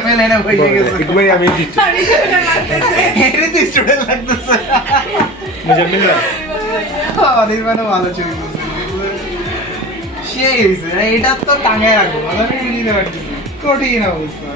ঝামেলা না হয়ে গেছে একবারে আমি দিচ্ছি এর তো স্টুডেন্ট লাগতেছে মুজাম্মিল ভাই অনির্বাণও ভালো ছবি সেই হয়েছে এটা তো টাঙায় রাখব ভালো আমি নিতে পারছি না। কঠিন অবস্থা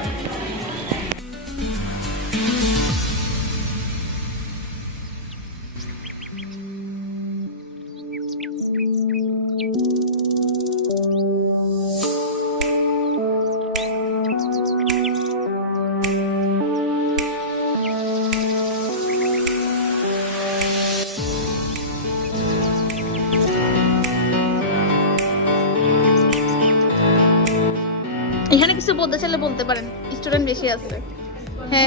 এখানে কিছু বলতে চাইলে বলতে পারেন স্টুডেন্ট বেশি আছে। হ্যাঁ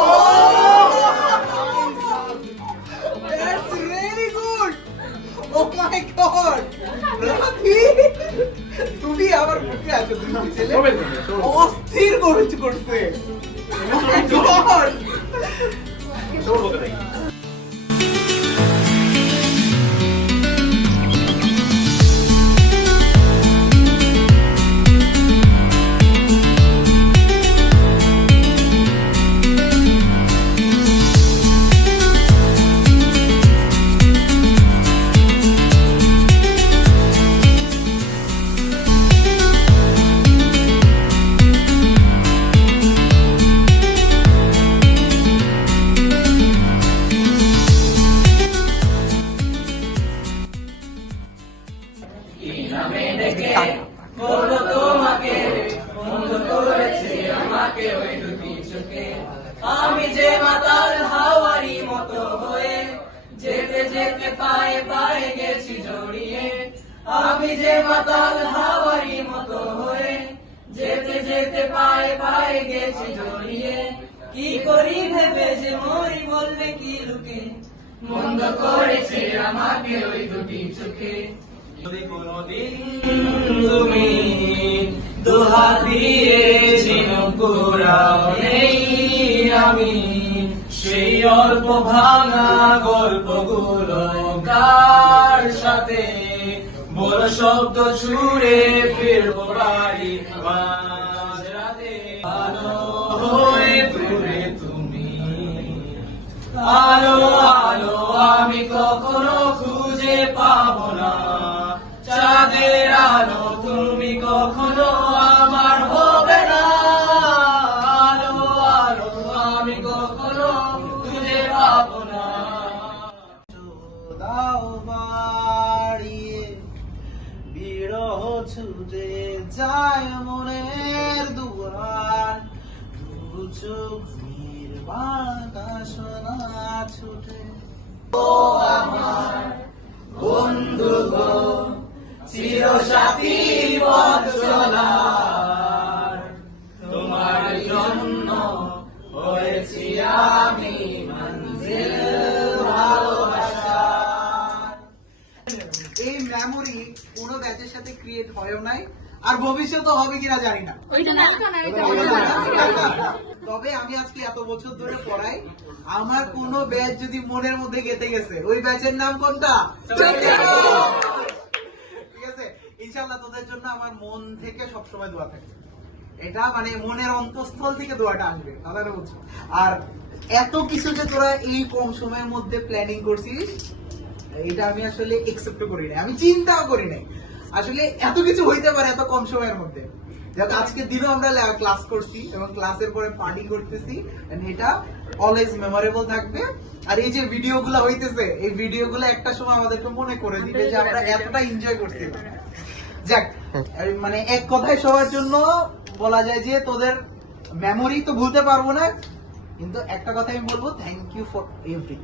Oh মাই গড রাফি তুমি আমার মুখে আছো তুমি ছেলে? অস্থির করেছ। করছে Oh my god! আমি যে মাতাল হাওয়ারি মতো হয়ে, যেতে যেতে পায়ে পায়ে গেছি জড়িয়ে। আমি যে মাতাল হাওয়ারি মতো হয়ে, যেতে যেতে পায়ে পায়ে গেছি জড়িয়ে। কি করি ভেবে যে মরি বলবে কি লুকে? মন্দ করেছে আমাকে ওই দুটি চোখে। যদি আমি, সেই অল্প ভাঙা গল্পগুলো কার সাথে? বড় শব্দ ছুড়ে ফিরবো বাড়ি আলো আলো আলো আমি কখনো খুঁজে পাবো না। চাঁদের আলো তুমি কখনো আমার হবে না। আলো আলো আমি কখনো খুঁজে পাবো না। দাও বাড়িয়ে ছুটে যায় মনের দুয়ার দু চোখ নির্বাণ শোনা ছুটে ও আমার ক্রিয়েট হয়ও নাই আর ভবিষ্যতে হবে কিনা জানি না। তবে আমি আজকে এত বছর ধরে পড়াই আমার কোন ব্যাচ যদি মনের মধ্যে গেতে গেছে ওই ব্যাচের নাম কোনটা? ঠিক আছে? ইনশাল্লাহ তোদের জন্য আমার মন থেকে সবসময় দোয়া থাকে। এটা মানে মনের অন্তঃস্থল থেকে দোয়াটা আসবে তাহলে বুঝছ আর এত কিছু যে তোরা এই কম সময়ের মধ্যে প্ল্যানিং করছিস এটা আমি আসলে একসেপ্ট করি নাই। আমি চিন্তাও করি নাই। আসলে এত কিছু হইতে পারে এত কম সময়ের মধ্যে। যাক আজকে দিনও আমরা ক্লাস করছি এবং ক্লাসের পরে পার্টি করতেছি। এটা অলওয়েজ মেমোরেবল থাকবে। আর এই যে ভিডিও ভিডিওগুলো হইতেছে এই ভিডিও ভিডিওগুলো একটা সময় আমাদেরকে মনে করে দিবে যে আমরা এতটা এনজয় করছি। যাক মানে এক কথায় সবার জন্য বলা যায় যে তোদের মেমোরি তো ভুলতে পারব না। কিন্তু একটা কথা আমি বলব থ্যাংক ইউ ফর এভরিথিং